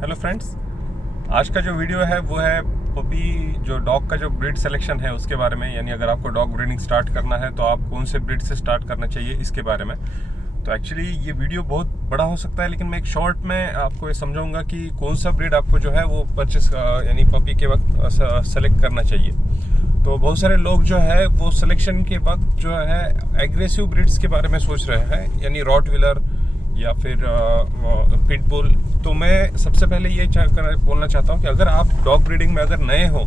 Hello friends, आज का जो वीडियो है वो है पपी जो डॉग का जो ब्रीड सिलेक्शन है उसके बारे में। यानी अगर आपको डॉग ब्रीडिंग स्टार्ट करना है तो आप कौन से ब्रीड से स्टार्ट करना चाहिए इसके बारे में। तो एक्चुअली ये वीडियो बहुत बड़ा हो सकता है, लेकिन मैं एक शॉर्ट में आपको ये समझाऊंगा कि कौन सा ब्रीड आपको जो है वो परचेस यानी पपी के वक्त सेलेक्ट करना चाहिए। तो बहुत सारे लोग जो है वो सिलेक्शन के वक्त जो है एग्रेसिव ब्रीड्स के बारे में सोच रहे हैं, यानी रॉटविलर या फिर पिटबुल। तो मैं सबसे पहले ये बोलना चाहता हूँ कि अगर आप डॉग ब्रीडिंग में अगर नए हो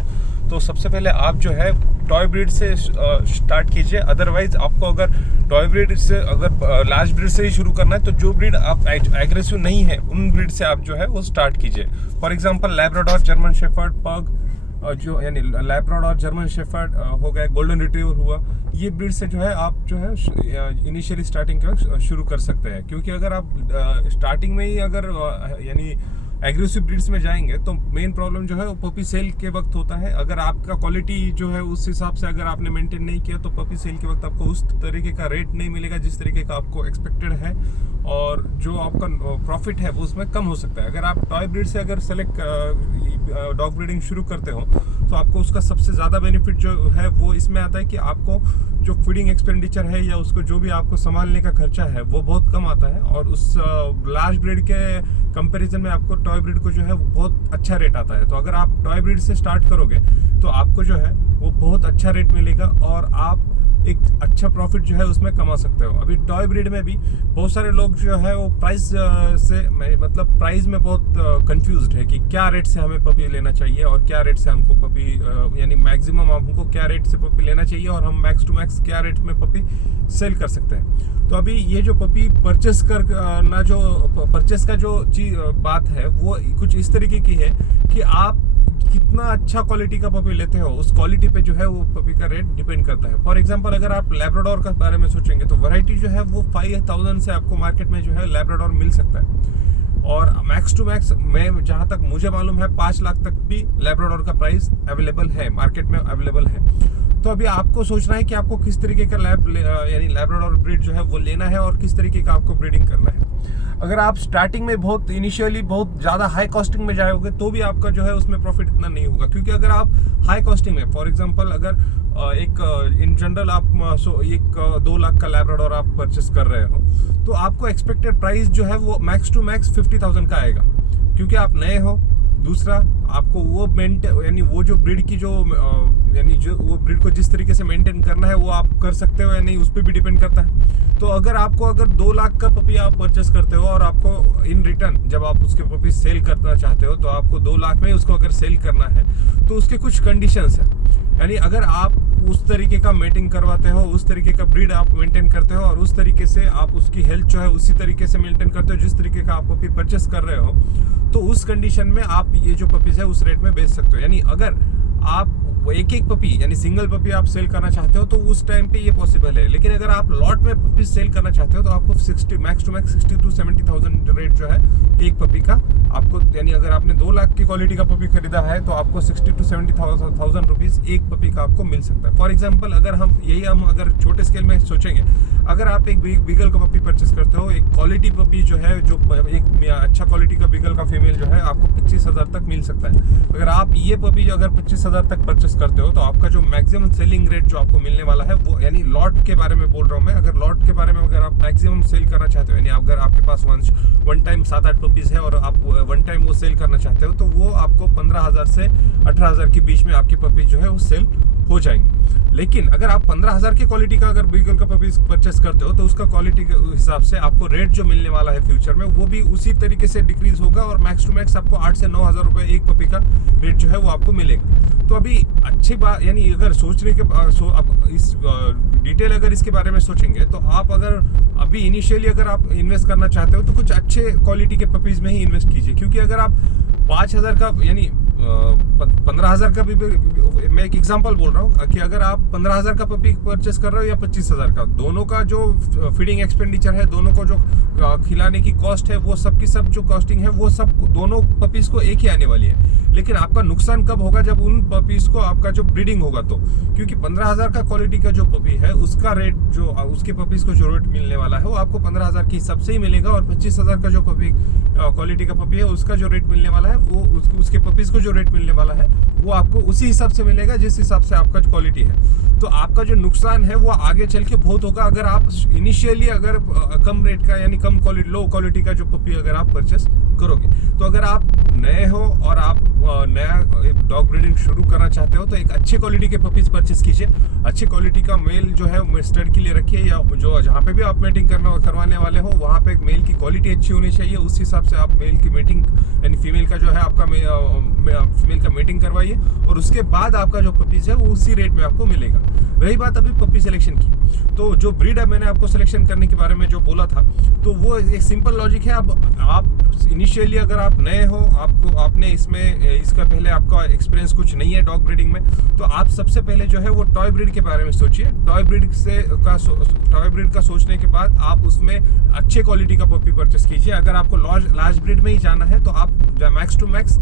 तो सबसे पहले आप जो है टॉय ब्रीड से स्टार्ट कीजिए। अदरवाइज आपको अगर टॉय ब्रीड से अगर लार्ज ब्रीड से ही शुरू करना है तो जो ब्रीड आप एग्रेसिव नहीं है उन ब्रीड से आप जो है वो स्टार्ट कीजिए। For example Labrador, German shepherd, पग जो यानी लैब्राडोर, जर्मन शेफर्ड हो गया, गोल्डन रिट्रीवर हुआ, ये ब्रीड से जो है आप जो है इनिशियली स्टार्टिंग का शुरू कर सकते हैं। क्योंकि अगर आप स्टार्टिंग में ही अगर यानी एग्रेसिव ब्रीड्स में जाएंगे तो मेन प्रॉब्लम जो है वो पपी सेल के वक्त होता है। अगर आपका क्वालिटी जो है उस हिसाब से अगर आपने मेंटेन नहीं किया तो पपी सेल के वक्त आपको उस तरीके का रेट नहीं मिलेगा जिस तरीके का आपको एक्सपेक्टेड है, और जो आपका प्रॉफिट है वो उसमें कम हो सकता है। अगर आप टॉय ब्रीड से अगर सेलेक्ट डॉग ब्रीडिंग शुरू करते हो तो आपको उसका सबसे ज़्यादा बेनिफिट जो है वो इसमें आता है कि आपको जो फीडिंग एक्सपेंडिचर है या उसको जो भी आपको संभालने का खर्चा है वो बहुत कम आता है, और उस लार्ज ब्रीड के कंपैरिजन में आपको टॉय ब्रीड को जो है वो बहुत अच्छा रेट आता है। तो अगर आप टॉय ब्रीड से स्टार्ट करोगे तो आपको जो है वो बहुत अच्छा रेट मिलेगा और आप एक अच्छा प्रॉफिट जो है उसमें कमा सकते हो। अभी टॉय ब्रीड में भी बहुत सारे लोग जो है वो प्राइस से मतलब प्राइस में बहुत कंफ्यूज्ड है कि क्या रेट से हमें पपी लेना चाहिए और क्या रेट से हमको पपी यानी मैक्सिमम हमको क्या रेट से पपी लेना चाहिए और हम मैक्स टू मैक्स क्या रेट में पपी सेल कर सकते हैं। तो अभी ये जो पपी परचेस करना जो परचेस का जो बात है वो कुछ इस तरीके की है कि आप कितना अच्छा क्वालिटी का पपी लेते हो उस क्वालिटी पे जो है वो पपी का रेट डिपेंड करता है। फॉर एग्जांपल अगर आप लैब्राडोर का बारे में सोचेंगे तो वैरायटी जो है वो 5000 से आपको मार्केट में जो है लैब्राडोर मिल सकता है, और मैक्स टू मैक्स मैं जहां तक मुझे मालूम है 5 लाख तक भी लैब्राडोर का प्राइस अवेलेबल है, मार्केट में अवेलेबल है। तो अभी आपको सोचना है कि आपको किस तरीके का यानी लैब्राडोर ब्रीड जो है वो लेना है और किस तरीके का आपको ब्रीडिंग करना है। अगर आप स्टार्टिंग में बहुत इनिशियली बहुत ज़्यादा हाई कॉस्टिंग में जाओगे तो भी आपका जो है उसमें प्रॉफिट इतना नहीं होगा। क्योंकि अगर आप हाई कॉस्टिंग में फॉर एग्जांपल अगर एक इन जनरल आप 2 लाख का लैब्राडोर आप परचेस कर रहे हो तो आपको एक्सपेक्टेड प्राइस जो है वो मैक्स टू मैक्स 50,000 का आएगा, क्योंकि आप नए हो। दूसरा, आपको वो यानी वो जो ब्रीड की जो यानी जो वो ब्रीड को जिस तरीके से मेंटेन करना है वो आप कर सकते हो या नहीं उस पर भी डिपेंड करता है। तो अगर 2 लाख का पपी आप परचेस करते हो और आपको इन रिटर्न जब आप उसके पपी सेल करना चाहते हो तो आपको 2 लाख में उसको अगर सेल करना है तो उसके कुछ कंडीशंस है। यानी अगर आप उस तरीके का मेटिंग करवाते हो, उस तरीके का ब्रीड आप मेंटेन करते हो और उस तरीके से आप उसकी हेल्थ जो है उसी तरीके से मेंटेन करते हो जिस तरीके का आप पपी परचेस कर रहे हो, तो उस कंडीशन में आप ये जो पपीज है उस रेट में बेच सकते हो। यानी अगर आप एक पपी यानी सिंगल पपी आप सेल करना चाहते हो तो उस टाइम पे ये पॉसिबल है। लेकिन अगर आप लॉट में पपी सेल करना चाहते हो तो आपको 60 max to max 60 to 70,000 rate जो है एक पपी का आपको, यानी अगर आपने 2 लाख की क्वालिटी का पपी खरीदा है तो आपको 60 to 70,000 रुपीज एक पपी का आपको मिल सकता है। फॉर एग्जाम्पल अगर हम अगर छोटे स्केल में सोचेंगे, अगर आप एक बीगल का पपी परचेस करते हो, एक क्वालिटी पपी जो है जो एक अच्छा क्वालिटी का बीगल का फीमेल जो है आपको 25,000 तक मिल सकता है। अगर आप ये पपी अगर 25,000 तक परचेस करते हो तो आपका जो मैक्सिमम सेलिंग रेट जो आपको मिलने वाला है वो, यानी लॉट के बारे में बोल रहा हूँ मैं, अगर लॉट के बारे में अगर आप मैक्सिमम सेल करना चाहते हो, यानी अगर आपके पास वन टाइम 7-8 पपीज है और आप वन टाइम वो सेल करना चाहते हो तो वो आपको 15,000 से 18,000 के बीच में आपकी पपी जो है वो सेल हो जाएंगे। लेकिन अगर आप 15,000 की क्वालिटी का अगर बीगल का पपी परचेस करते हो तो उसका क्वालिटी के हिसाब से आपको रेट जो मिलने वाला है फ्यूचर में वो भी उसी तरीके से डिक्रीज होगा और मैक्स टू मैक्स आपको 8 से 9,000 रुपए एक पपी का रेट जो है वो आपको मिलेगा। तो अभी अच्छी बात, यानी अगर सोचने के आप इस डिटेल अगर इसके बारे में सोचेंगे तो आप अगर अभी इनिशियली अगर आप इन्वेस्ट करना चाहते हो तो कुछ अच्छे क्वालिटी के पपीज में ही इन्वेस्ट कीजिए। क्योंकि अगर आप 5,000 का यानी 15,000 का भी मैं एक एग्जांपल बोल रहा हूँ कि अगर आप 15,000 का पपी परचेस कर रहे हो या 25,000 का, दोनों का जो फीडिंग एक्सपेंडिचर है, दोनों को जो खिलाने की कॉस्ट है, वो सब की सब जो कॉस्टिंग है वो सब दोनों पपीज को एक ही आने वाली है। लेकिन आपका नुकसान कब होगा? जब उन पपीज को आपका जो ब्रीडिंग होगा तो, क्योंकि 15,000 का क्वालिटी का जो पपी है उसका रेट, जो उसके पपीज को जो रेट मिलने वाला है वो आपको 15,000 के हिसाब से ही मिलेगा, और 25,000 का जो पपी क्वालिटी का पपी है उसका जो रेट मिलने वाला है वो उसके पपीज को जो रेट मिलने वाला है वो आपको उसी हिसाब से मिलेगा जिस हिसाब से आपका क्वालिटी है। तो आपका जो नुकसान है वो आगे चल के बहुत होगा अगर आप इनिशियली अगर कम रेट का यानी कम क्वालिटी, लो क्वालिटी का जो पपी अगर आप परचेस करोगे। तो अगर आप नए हो और आप नया डॉग ब्रीडिंग शुरू करना चाहते हो तो एक अच्छे क्वालिटी के पपीज परचेस कीजिए। अच्छी क्वालिटी का मेल जो है स्टड के लिए रखिए, या जो जहाँ पे भी आप मेटिंग करवाने वाले हो वहाँ पे मेल की क्वालिटी अच्छी होनी चाहिए। उस हिसाब से आप मेल की मेटिंग यानी फीमेल का जो है आपका फीमेल का मेटिंग करवाइए, और उसके बाद आपका जो पपीज है वो उसी रेट में आपको मिलेगा। रही बात अभी पपी सिलेक्शन की, तो जो ब्रीड है मैंने आपको सिलेक्शन करने के बारे में जो बोला था, तो वो एक सिंपल लॉजिक है। अब आप इनिशियली अगर आप नए हो, आपने इसका पहले आपका एक्सपीरियंस कुछ नहीं है डॉग ब्रीडिंग में, तो आप सबसे पहले जो है वो टॉय ब्रीड के बारे में सोचिए। टॉय ब्रीड का सोचने के बाद आप उसमें अच्छे क्वालिटी का पपी परचेस कीजिए। अगर आपको लार्ज ब्रीड में ही जाना है तो आप मैक्स टू मैक्स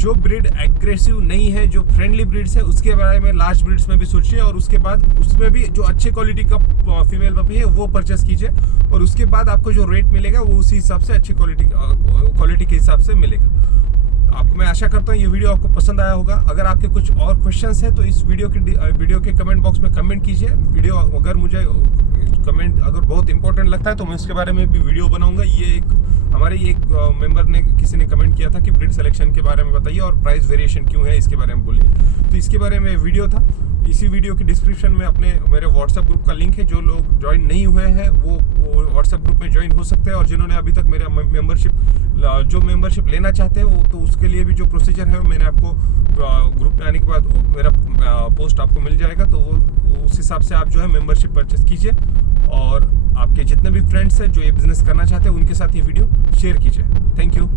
जो ब्रीड एग्रेसिव नहीं है, जो फ्रेंडली ब्रीड्स है, उसके बारे में लार्ज ब्रीड्स में भी सोचिए, और उसके बाद उसमें भी जो अच्छे क्वालिटी का फीमेल पपी है वो परचेस कीजिए, और उसके बाद आपको जो रेट मिलेगा वो उसी हिसाब से अच्छी क्वालिटी के हिसाब से मिलेगा। आपको मैं आशा करता हूँ ये वीडियो आपको पसंद आया होगा। अगर आपके कुछ और क्वेश्चंस है तो इस वीडियो के कमेंट बॉक्स में कमेंट कीजिए। वीडियो अगर मुझे कमेंट अगर बहुत इंपॉर्टेंट लगता है तो मैं इसके बारे में भी वीडियो बनाऊंगा। ये हमारे एक मेंबर ने किसी ने कमेंट किया था कि ब्रीड सिलेक्शन के बारे में बताइए और प्राइस वेरिएशन क्यों है इसके बारे में बोलिए, तो इसके बारे में वीडियो था। इसी वीडियो की डिस्क्रिप्शन में मेरे व्हाट्सएप ग्रुप का लिंक है। जो लोग ज्वाइन नहीं हुए हैं वो व्हाट्सएप ग्रुप में ज्वाइन हो सकते हैं, और जिन्होंने अभी तक मेरा मेंबरशिप लेना चाहते हैं वो तो उसके लिए भी जो प्रोसीजर है मैंने आपको ग्रुप में आने के बाद मेरा पोस्ट आपको मिल जाएगा, तो वो उस हिसाब से आप जो है मेंबरशिप परचेस कीजिए, और आपके जितने भी फ्रेंड्स हैं जो ये बिजनेस करना चाहते हैं उनके साथ ये वीडियो शेयर कीजिए। Thank you.